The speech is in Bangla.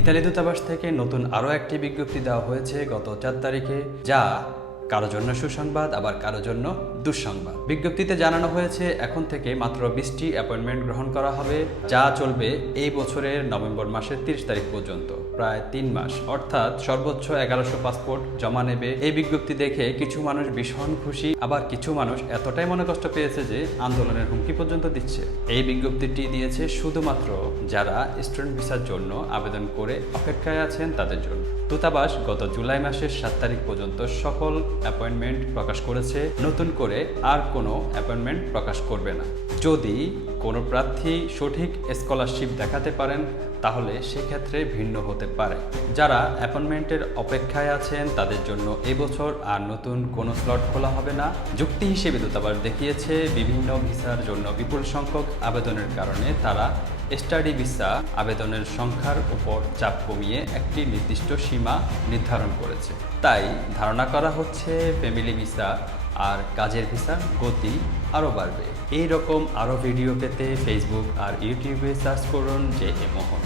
ইতালি দূতাবাস থেকে নতুন আরও একটি বিজ্ঞপ্তি দেওয়া হয়েছে গত 4 তারিখে, যা কারো জন্য সুসংবাদ আবার কারো জন্য দুঃসংবাদ। বিজ্ঞপ্তিতে জানানো হয়েছে এখন থেকে মাত্র 20টি অ্যাপয়েন্টমেন্ট গ্রহণ করা হবে, যা চলবে এই বছরের নভেম্বর মাসের 30 তারিখ পর্যন্ত, প্রায় 3 মাস। অর্থাৎ সর্বোচ্চ 1100 পাসপোর্ট জমা নেবে। এই বিজ্ঞপ্তি দেখে কিছু মানুষ ভীষণ খুশি, আবার কিছু মানুষ এতটাই মনে কষ্ট পেয়েছে যে আন্দোলনের হুমকি পর্যন্ত দিচ্ছে। এই বিজ্ঞপ্তিটি দিয়েছে শুধুমাত্র যারা স্টুডেন্ট ভিসার জন্য আবেদন করে অপেক্ষায় আছেন তাদের জন্য। দূতাবাস গত জুলাই মাসের 7 তারিখ পর্যন্ত সকল অ্যাপয়েন্টমেন্ট প্রকাশ করেছে, নতুন করে আর কোনো অ্যাপয়েন্টমেন্ট প্রকাশ করবে না। যদি কোনো প্রার্থী সঠিক স্কলারশিপ দেখাতে পারেন তাহলে সেক্ষেত্রে ভিন্ন হতে পারে। যারা অ্যাপয়েন্টমেন্টের অপেক্ষায় আছেন তাদের জন্য এবছর আর নতুন কোনো স্লট খোলা হবে না। যুক্তি হিসেবে দূতাবাস দেখিয়েছে বিভিন্ন ভিসার জন্য বিপুল সংখ্যক আবেদনের কারণে তারা স্টাডি ভিসা আবেদনের সংখ্যার উপর চাপ কমিয়ে একটি নির্দিষ্ট সীমা নির্ধারণ করেছে। তাই ধারণা করা হচ্ছে ফ্যামিলি ভিসা আর কাজের ভিসার গতি আরও বাড়বে। এই রকম আরও ভিডিও পেতে ফেসবুক আর ইউটিউবে সার্চ করুন JA মোহন।